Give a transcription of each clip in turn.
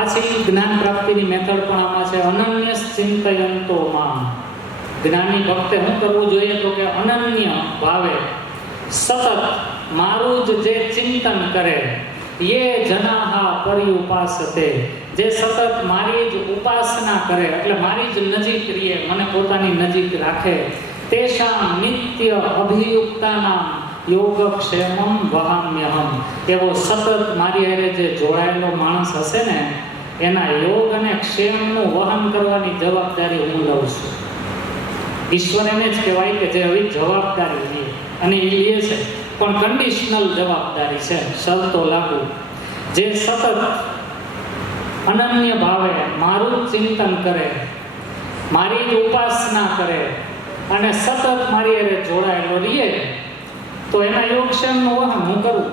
પાછી જ્ઞાન પ્રાપ્તિની મેથડ પણ આમાં છે, અનન્ય ચિંતયંતો માં. જ્ઞાની ભક્તે શું કરવું જોઈએ તો કે અનન્ય ભાવે સતત મારું જ જે ચિંતન કરે, યે જનાહા પર્યુપાસતે, જે સતત મારી જ ઉપાસના કરે એટલે મારી જ નજીક રહે, મને પોતાની નજીક રાખે, તેષાં નિત્ય અભિયુક્તાનાં યોગક્ષેમં વહામ્યહમ. એવો સતત મારી હારે જે જોડાયેલો માણસ હશે ને એના યોગ અને ક્ષેમનું વહન કરવાની જવાબદારી હું લઉં છું. ઈશ્વર એને જ કહેવાય કે જે આવી જવાબદારી લે, અને એ લે છે પણ કન્ડિશનલ જવાબદારી છે, શરતો લાગુ. જે સતત અનન્ય ભાવે મારું ચિંતન કરે, મારી જ ઉપાસના કરે અને સતત મારી હારે જોડાયેલો રહે તો એના યોગક્ષેમનું વહન હું કરું.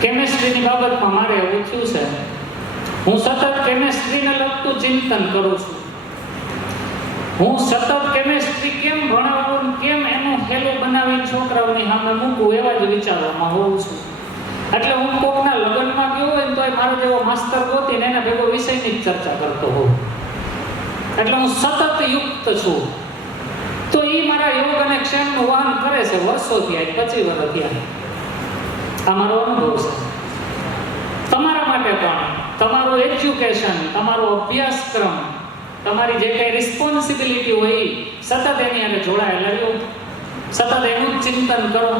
કેમેસ્ટ્રીની બાબતમાં મારે એવું થયું છે, હું સતત કેમેસ્ટ્રીને લગતું ચિંતન કરું છું. હું સતત કેમેસ્ટ્રી કેમ ભણાવું, કેમ એનું હેલું બનાવી છોકરાઓની સામે મૂકું એવા જ વિચારોમાં હોઉં છું. એટલે હું કોકના લગ્નમાં ગયો હોય તો મારો જેવો માસ્તર ગોતીને એના ભેગો વિષયની જ ચર્ચા કરતો હોઉં. એટલે હું સતત યુક્ત છું. તો એ મારા યોગ અને ક્ષેમનું વહન કરે છે વર્ષોથી, 25 વર્ષ થયા. આ મારો અનુભવ છે. તમારા માટે પણ તમારું એજ્યુકેશન, તમારો અભ્યાસક્રમ, તમારી જે કંઈ રિસ્પોન્સિબિલિટી હોય સતત એની અંદર જોડાયેલા રહ્યો, સતત એનું જ ચિંતન કરો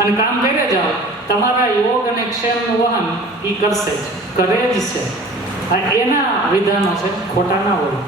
અને કામ કરે જાઓ. તમારા યોગ અને ક્ષેમનું વહન એ કરશે જ, કરે જ છે. એના વિધાનો છે, ખોટા ના હોય.